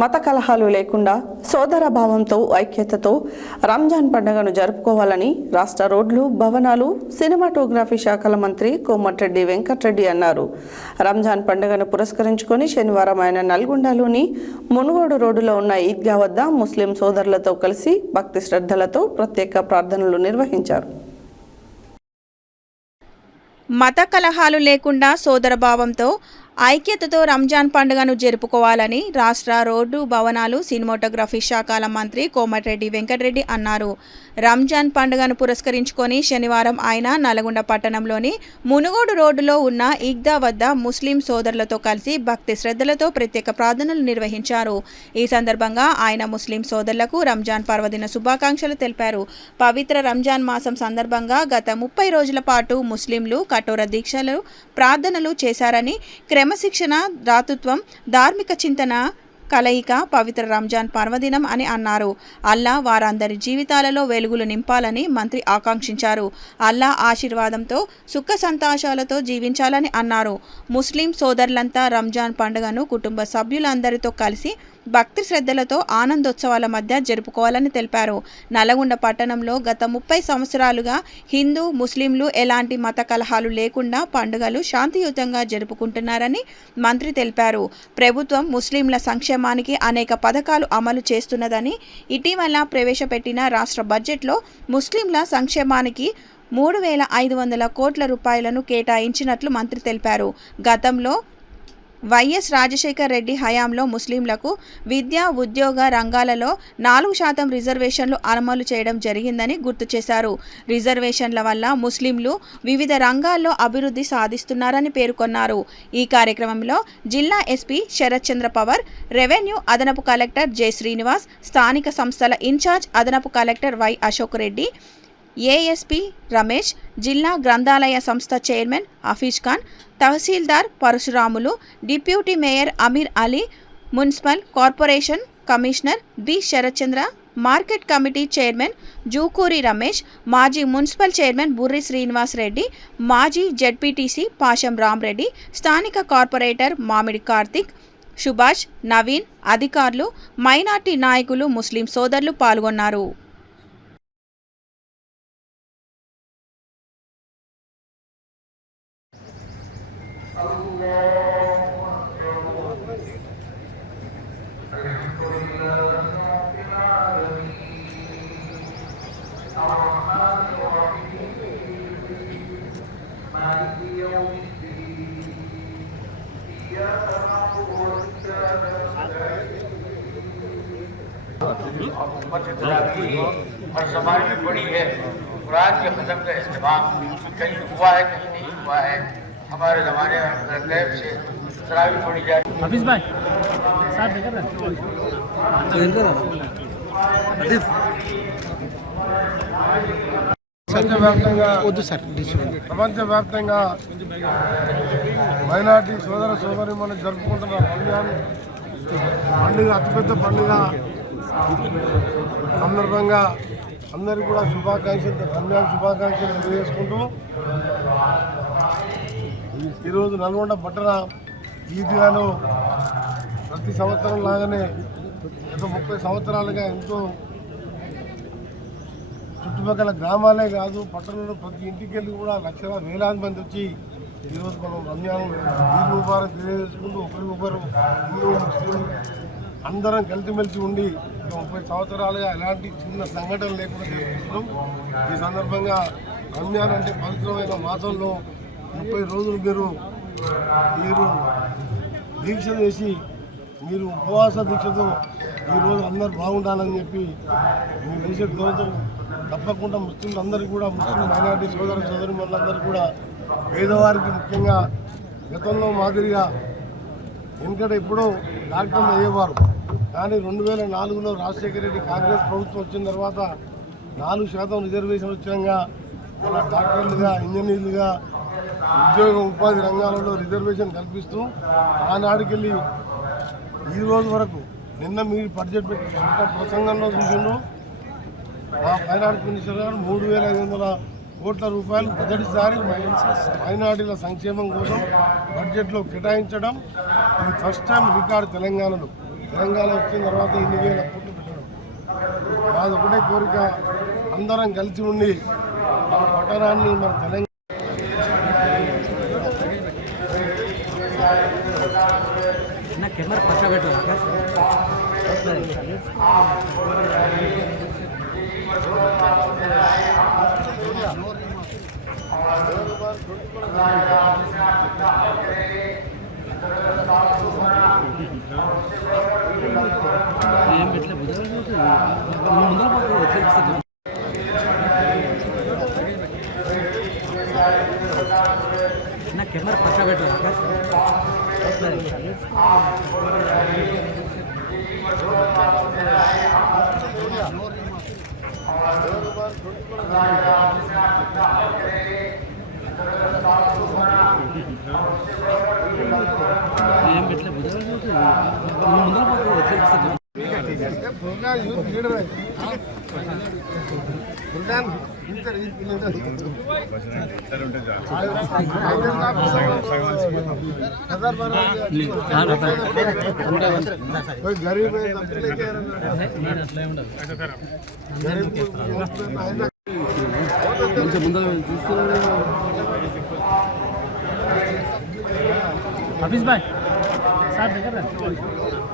మత కలహాలు లేకుండా సోదరభావంతో ఐక్యతతో రంజాన్ పండుగను జరుపుకోవాలని రాష్ట్ర రోడ్లు భవనాలు సినిమాటోగ్రఫీ శాఖల మంత్రి కోమటిరెడ్డి వెంకటరెడ్డి అన్నారు. రంజాన్ పండుగను పురస్కరించుకొని శనివారం ఆయన నల్గొండలోని మునుగోడు రోడ్డులో ఉన్న ఈద్గా వద్ద ముస్లిం సోదరులతో కలిసి భక్తి శ్రద్ధలతో ప్రత్యేక ప్రార్థనలు నిర్వహించారు. మత కలహాలు లేకుండా సోదరభావంతో ఐక్యతతో రంజాన్ పండుగను జరుపుకోవాలని రాష్ట్ర రోడ్డు భవనాలు సినిమాటోగ్రఫీ శాఖల మంత్రి కోమటిరెడ్డి వెంకటరెడ్డి అన్నారు. రంజాన్ పండుగను పురస్కరించుకొని శనివారం ఆయన నల్గొండ పట్టణంలోని మునుగోడు రోడ్డులో ఉన్న ఈద్గా వద్ద ముస్లిం సోదరులతో కలిసి భక్తి శ్రద్ధలతో ప్రత్యేక ప్రార్థనలు నిర్వహించారు. ఈ సందర్భంగా ఆయన ముస్లిం సోదరులకు రంజాన్ పర్వదిన శుభాకాంక్షలు తెలిపారు. పవిత్ర రంజాన్ మాసం సందర్భంగా గత 30 రోజుల పాటు ముస్లింలు కఠోర దీక్షలు ప్రార్థనలు చేశారని, క్రమశిక్షణ, దాతృత్వం, ధార్మిక చింతన కలయిక పవిత్ర రంజాన్ పర్వదినం అని అన్నారు. అల్లా వారందరి జీవితాలలో వెలుగులు నింపాలని మంత్రి ఆకాంక్షించారు. అల్లా ఆశీర్వాదంతో సుఖ సంతోషాలతో జీవించాలని అన్నారు. ముస్లిం సోదరులంతా రంజాన్ పండుగను కుటుంబ సభ్యులందరితో కలిసి భక్తి శ్రద్ధలతో ఆనందోత్సవాల మధ్య జరుపుకోవాలని తెలిపారు. నల్గొండ పట్టణంలో గత 30 సంవత్సరాలుగా హిందూ ముస్లింలు ఎలాంటి మత కలహాలు లేకుండా పండుగలు శాంతియుతంగా జరుపుకుంటున్నారని మంత్రి తెలిపారు. ప్రభుత్వం ముస్లింల సంక్షేమానికి అనేక పథకాలు అమలు చేస్తున్నదని, ఇటీవల ప్రవేశపెట్టిన రాష్ట్ర బడ్జెట్లో ముస్లింల సంక్షేమానికి 3,500 కోట్ల రూపాయలను కేటాయించినట్లు మంత్రి తెలిపారు. గతంలో వైఎస్ రాజశేఖర్ రెడ్డి హయాంలో ముస్లింలకు విద్యా ఉద్యోగ రంగాలలో 4% రిజర్వేషన్లు అమలు చేయడం జరిగిందని గుర్తు చేశారు. రిజర్వేషన్ల వల్ల ముస్లింలు వివిధ రంగాల్లో అభివృద్ధి సాధిస్తున్నారని పేర్కొన్నారు. ఈ కార్యక్రమంలో జిల్లా ఎస్పీ శరత్ చంద్ర పవర్, రెవెన్యూ అదనపు కలెక్టర్ జె శ్రీనివాస్, స్థానిక సంస్థల ఇన్ఛార్జ్ అదనపు collector Y Ashok Reddy, ASP Ramesh, జిల్లా గ్రంథాలయ సంస్థ chairman Hafeez Khan, tahsildar Parashuramulu, deputy mayor Ameer Ali, municipal corporation commissioner B Sharath Chandra, market committee chairman Jukuri Ramesh, మాజీ మున్సిపల్ చైర్మన్ బుర్రి శ్రీనివాస్ రెడ్డి, మాజీ జెడ్పీటీసీ పాషం రామరెడ్డి, స్థానిక కార్పొరేటర్ మామిడి కార్తిక్, సుభాష్, నవీన్, అధికారులు, మైనార్టీ నాయకులు, ముస్లిం సోదరులు పాల్గొన్నారు. और ज़माने में बड़ी है। कुरान के ख़त्म का इस्तेमाल कहीं हुआ है, कहीं नहीं हुआ है। हमारे ज़माने में गैब से तरावी पड़ी जाए। हफीज भाई साथ देकर ప్రపంచవ్యాప్తంగా మైనార్టీ సోదర సోదరీమణులు జరుపుకుంటున్న రంజాన్ పండుగ అతిపెద్ద పండుగ సందర్భంగా అందరికీ కూడా రంజాన్ శుభాకాంక్షలు తెలియజేసుకుంటూ ఈరోజు నల్గొండ పట్టణ ఈద్గాలో ప్రతి సంవత్సరం లాగానే గత 30 సంవత్సరాలుగా ఎంతో చుట్టుపక్కల గ్రామాలే కాదు పట్టణంలో ప్రతి ఇంటికి వెళ్ళి కూడా వేలాది మంది వచ్చి ఈరోజు మనం రంజాన్ ఈద్ ముబారక్ తెలియజేసుకుంటూ ఒకరికొకరు హిందూ ముస్లిం అందరం కలిసిమెలిసి ఉండి 30 సంవత్సరాలుగా ఎలాంటి చిన్న సంఘటన లేకుండా చేసుకుంటున్నాం. ఈ సందర్భంగా రంజాన్ అంటే పవిత్రమైన మాసంలో 30 రోజులు మీరు దీక్ష చేసి మీరు ఉపవాస దీక్షతో ఈరోజు అందరు బాగుండాలని చెప్పి మీరు చేసే గౌరవం తప్పకుండా ముస్లింలందరికీ కూడా ముస్లిం మైనార్టీ సోదరులందరికీ కూడా పేదవారికి ముఖ్యంగా గతంలో మాదిరిగా ఎందుకంటే ఎప్పుడో డాక్టర్లు అయ్యేవారు, కానీ 2004లో రాజశేఖర రెడ్డి కాంగ్రెస్ ప్రభుత్వం వచ్చిన తర్వాత 4% రిజర్వేషన్ వచ్చాక మన డాక్టర్లుగా, ఇంజనీర్లుగా, ఉద్యోగ ఉపాధి రంగాలలో రిజర్వేషన్ కల్పిస్తూ ఆనాడికెళ్ళి ఈ రోజు వరకు నిన్న మీరు బడ్జెట్ పెట్టిన ప్రసంగంలో చూసిండ్రు. మా ఫైనాన్స్ మినిస్టర్ గారు 3,500 కోట్ల రూపాయలు మొదటిసారి మైనార్టీల సంక్షేమం కోసం బడ్జెట్లో కేటాయించడం ఇది ఫస్ట్ టైం రికార్డు తెలంగాణలో. తెలంగాణ వచ్చిన తర్వాత ఇన్ని వేల కోట్లు పెట్టడం. మాది ఒకటే కోరిక, అందరం కలిసి ఉండి మన పట్టణాన్ని మన తెలంగాణ కెమెరా పక్క పెట్టు ఏం పెట్టలేదు ముందర నా కెమెరా పక్క పెట్టు ఏం పెట్టలేదు ముందర ప్రోగ్రామ్ యూత్ లీడర్ ప్రోగ్రామ్ गरीब हफीज भाई साहब देखा